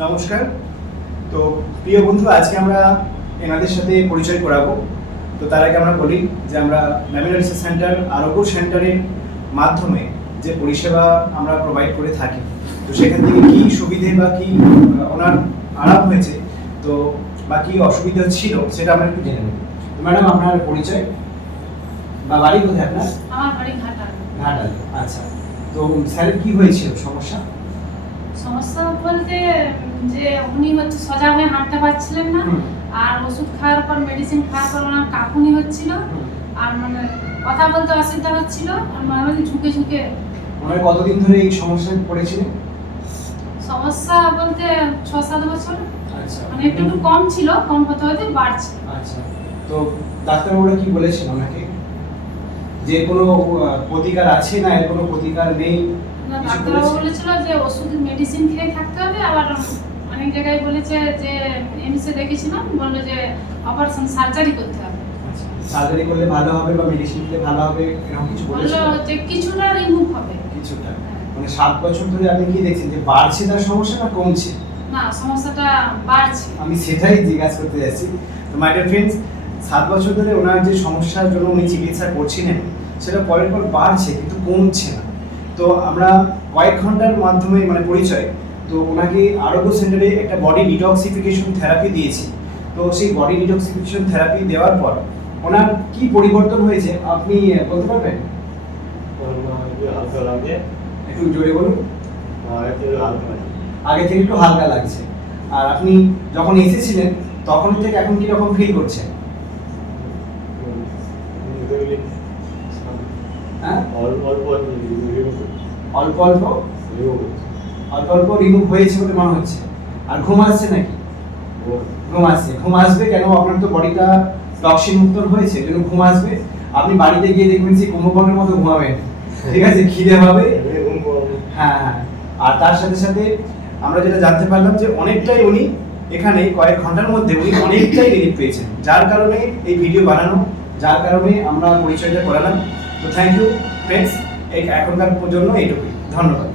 নমস্কার। তো প্রিয় বন্ধু আজকে আমরা এনাদের সাথে পরিচয় করাবো। তো তার আগে আমরা বলি যে আমরা রিসার্চ সেন্টার আরোগ্য সেন্টারের মাধ্যমে যে পরিষেবা আমরা প্রোভাইড করে থাকি তো সেখান থেকে কী সুবিধে বা কী ওনার আরাম হয়েছে তো বা কী অসুবিধা ছিল সেটা আমরা একটু জেনে নেব। ম্যাডাম আপনার পরিচয়? বা বাড়ি কোথায় আপনার? আমার বাড়ি ঘাটাল। ঘাটাল আচ্ছা। তো স্যারের কী হয়েছিল সমস্যা? সমস্যা বলতে যে উনি হচ্ছে সোজা হয়ে হাঁটতে পারছিলেন না। আর ওষুধ খাওয়ার পর মেডিসিন খাওয়ার পর ওনার কাঁপুনি হচ্ছিল। আর মানে কথা বলতে অসুবিধা হচ্ছিল। আর মাঝে মাঝে ঝুঁকে ঝুঁকে। ওনার কতদিন ধরে এই সমস্যায় পড়েছিলেন? সমস্যা বলতে ছ সাত বছর। আচ্ছা। মানে একটু একটু কম ছিল কম হতে হতে বাড়ছে। আচ্ছা। তো ডাক্তারবাবুরা কি বলেছেন ওনাকে? যে কোনো প্রতিকার আছে না এর কোনো প্রতিকার নেই? ডাক্তারবাবু বলেছিল যে ওষুধ মেডিসিন খেয়ে থাকতে হবে আবার অনেক জায়গায় বলেছে যে এমসে দেখেছিলাম বলল যে অপারেশন সার্জারি করতে হবে। সার্জারি করলে ভালো হবে বা মেডিসিন খেলে ভালো হবে এরকম কিছু বলেছে বলল যে কিছুটা রিমুভ হবে। কিছুটা। মানে সাত বছর ধরে আপনি কি দেখছেন যে বাড়ছে তার সমস্যা না কমছে? না সমস্যাটা বাড়ছে। আমি সেটাই জিজ্ঞাসা করতে যাচ্ছি। তো মাই ডিয়ার ফ্রেন্ডস সাত বছর ধরে ওনার যে সমস্যার জন্য উনি চিকিৎসা করছিলেন সেটা পরের পর বাড়ছে কিন্তু কমছে না। তো আমরা কয়েক ঘণ্টার মাধ্যমে মানে পরিচয়, তো ওনাকে আরোগ্য সেন্টারে একটা বডি ডিটক্সিফিকেশন থেরাপি দিয়েছি। তো সেই বডি ডিটক্সিফিকেশন থেরাপি দেওয়ার পর ওনার কি পরিবর্তন হয়েছে আপনি বলতে পারবেন? একটু জোরে বলুন। আগে থেকে একটু হালকা লাগছে। আর আপনি যখন এসেছিলেন, তখন থেকে এখন কি রকম ফিল করছেন? অল্প অল্প অল্প অল্প? রিমুভ হয়েছে। বলে মনে হচ্ছে। আর ঘুম আসছে নাকি? ঘুম আসছে। ঘুম আসবে কেন? আপনার তো বডিটা টক্সিন মুক্ত হয়েছে কেন ঘুম আসবে? আপনি বাড়িতে গিয়ে দেখবেন যে কুম্ভকর্ণের মতো ঘুমাবেন। ঠিক আছে? খিদে হবে হ্যাঁ হ্যাঁ। আর তার সাথে সাথে আমরা যেটা জানতে পারলাম যে অনেকটাই উনি এখানে কয়েক ঘণ্টার মধ্যে উনি অনেকটাই রিলিফ পেয়েছেন। যার কারণে এই ভিডিও বানানো যার কারণে আমরা পরিচয়টা করালাম। তো থ্যাংক ইউ ফ্রেন্ডস এই এখনকার জন্য এইটুকুই। ধন্যবাদ।